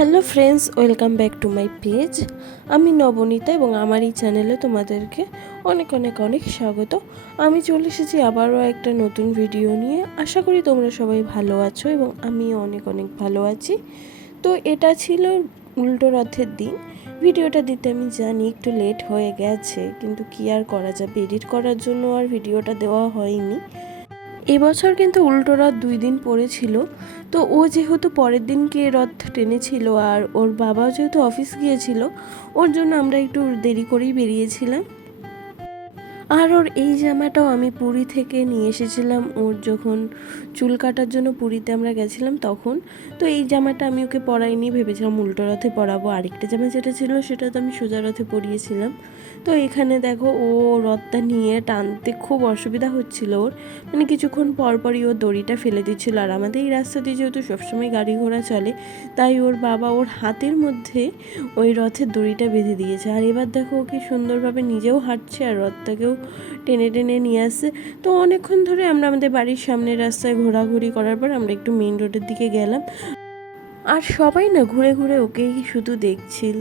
Hello friends, welcome back to my page. আমি নবনীতা এবং আমার এই চ্যানেলে তোমাদেরকে অনেক অনেক অনেক স্বাগত। আমি চলে এসেছি আবারও একটা নতুন ভিডিও নিয়ে। আশা করি তোমরা সবাই ভালো আছো এবং আমিও অনেক অনেক ভালো আছি। তো এটা ছিল উল্টো রথের দিন। ভিডিওটা দিতে আমি জানি একটু লেট হয়ে গেছে, কিন্তু কি আর করা যাবে? এডিট করার জন্য আর ভিডিওটা দেওয়া হয়নি। এবছর কিন্তু উল্টো রথ দুই দিন পড়েছিল। তো ও যেহেতু পরের দিনকে রথ টেনেছিল আর ওর বাবাও যেহেতু অফিস গিয়েছিল, ওর জন্য আমরা একটু দেরি করেই বেরিয়েছিলাম। আর ওর এই জামাটাও আমি পুরী থেকে নিয়ে এসেছিলাম। ওর যখন চুল কাটার জন্য পুরীতে আমরা গেছিলাম তখন, তো এই জামাটা আমি ওকে পরাইনি, ভেবেছিলাম উল্টো রথে পরাবো। আরেকটা জামা যেটা ছিল সেটা তো আমি সোজা রথে পরিয়েছিলাম। তো এখানে দেখো, ও রথটা নিয়ে টানতে খুব অসুবিধা হচ্ছিল ওর। মানে কিছুক্ষণ পরপরই ও দড়িটা ফেলে দিচ্ছিল। আর আমাদের এই রাস্তা দিয়ে যেহেতু সবসময় গাড়ি ঘোড়া চলে, তাই ওর বাবা ওর হাতের মধ্যে ওই রথের দড়িটা বেঁধে দিয়েছে। আর এবার দেখো ও কি সুন্দরভাবে নিজেও হাঁটছে, আর রথটাকেও টেনে টেনে নিয়ে আসছে তো অনেকক্ষণ ধরে আমরা আমাদের বাড়ির সামনের রাস্তায় ঘোরাঘুরি করার পর আমরা একটু মেন রোডের দিকে গেলাম। আর সবাই না ঘুরে ঘুরে ওকেই শুধু দেখছিল।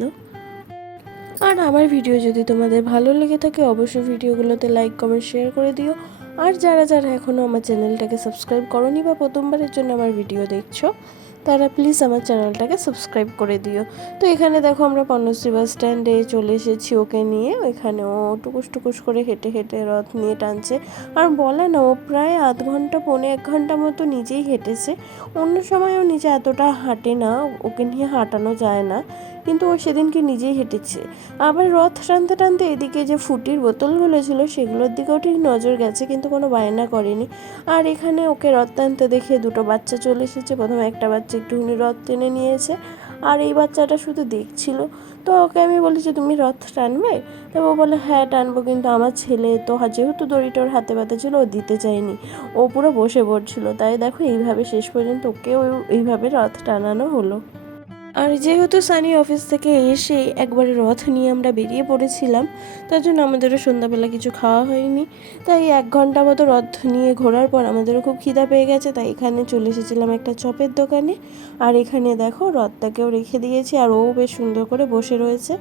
আর আমার ভিডিও যদি তোমাদের ভালো লেগে থাকে, অবশ্যই ভিডিওগুলোতে লাইক কমেন্ট শেয়ার করে দিও। আর যারা যারা এখনও আমার চ্যানেলটাকে সাবস্ক্রাইব করনি বা প্রথমবারের জন্য আমার ভিডিও দেখছ তারা প্লিজ আমার চ্যানেলটাকে সাবস্ক্রাইব করে দিও। তো এখানে দেখো আমরা পণ্যশ্রী বাস স্ট্যান্ডে চলে এসেছি ওকে নিয়ে। ওইখানে ও টুকুস টুকুস করে হেঁটে হেঁটে রথ নিয়ে টানছে। আর বলে না, ও প্রায় আধ ঘণ্টা, পৌনে এক ঘণ্টা মতো নিজেই হেঁটেছে। অন্য সময় ও নিজে এতটা হাঁটে না, ওকে নিয়ে হাঁটানো যায় না। কিন্তু ও সেদিনকে নিজেই হেঁটেছে। আবার রথ টানতে টানতে এদিকে যে ফুটির বোতলগুলো ছিল, সেগুলোর দিকেও ঠিক নজর গেছে, কিন্তু কোনো বায়না করেনি। আর এখানে ওকে রথ টানতে দেখে দুটো বাচ্চা চলে এসেছে। প্রথমে একটা বাচ্চা একটুখানি রথ টেনে নিয়েছে। আর এই বাচ্চাটা শুধু দেখছিল। তো ওকে আমি বলি যে, তুমি রথ টানবে? তো ও বলে হ্যাঁ টানবো, কিন্তু আমার ছেলে তো যেহেতু দড়িটা ওর হাতে পাতে ছিল, ও দিতে চায়নি। ও পুরো বসে পড়ছিল। তাই দেখো, এইভাবে শেষ পর্যন্ত ওকেও এইভাবে রথ টানানো হলো। আর যেহেতু সানি অফিস থেকে এসে একবারে রথ নিয়ে আমরা বেরিয়ে পড়েছিলাম, তার জন্য আমাদেরও সন্ধ্যাবেলা কিছু খাওয়া হয়নি। তাই এক ঘণ্টা মতো রথ নিয়ে ঘোরার পর আমাদেরও খুব খিদা পেয়ে গেছে, তাই এখানে চলে এসেছিলাম একটা চপের দোকানে। আর এখানে দেখো রথটাকেও রেখে দিয়েছি, আর ও বেশ সুন্দর করে বসে রয়েছে।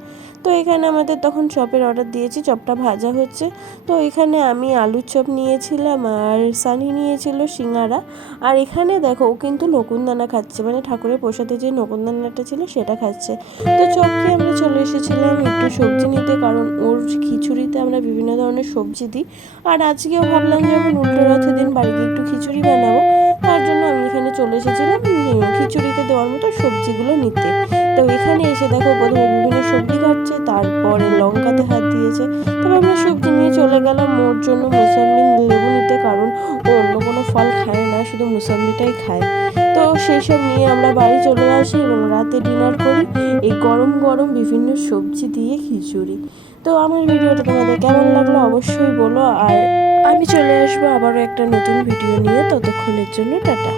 তো এখানে আমাদের তখন চপের অর্ডার দিয়েছি, চপটা ভাজা হচ্ছে। তো এখানে আমি আলুর চপ নিয়েছিলাম আর সানি নিয়েছিল সিঙ্গারা। আর এখানে দেখো ও কিন্তু নকুনদানা খাচ্ছে মানে ঠাকুরের প্রসাদে যে নকুনদানাটা ছিল সেটা খাচ্ছে। তো চক্ষে আমরা চলে এসেছিলাম একটু সবজি নিতে কারণ ওর খিচুড়িতে আমরা বিভিন্ন ধরনের সবজি দিই। আর আজকেও ভাবলাম যখন উল্টো রথের দিন বাড়িতে একটু খিচুড়ি বানাবো। তার জন্য আমি এখানে চলে এসেছিলাম উম, খিচুড়িতে দেওয়ার মতো সবজিগুলো নিতে। তো এখানে এসে দেখো প্রথমে বিভিন্ন সবজি কাটছে, তারপরে লঙ্কাতে হাত দিয়েছে। তবে আমরা সবজি নিয়ে চলে গেলাম, ওর জন্য মোসাম্বি লেবু নিতে, কারণ ও অন্য কোনো ফল খায় না, শুধু মুসাম্বিটাই খায়। তো সেই সব নিয়ে আমরা বাড়ি চলে আসি এবং রাতে ডিনার করি, এই গরম গরম বিভিন্ন সবজি দিয়ে খিচুড়ি। তো আমার ভিডিওটা তোমাদের কেমন লাগল অবশ্যই বলো, আর আমি চলে আসব আবারও একটা নতুন ভিডিও নিয়ে, ততক্ষণের জন্য টাটা।